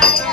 Bye, guys.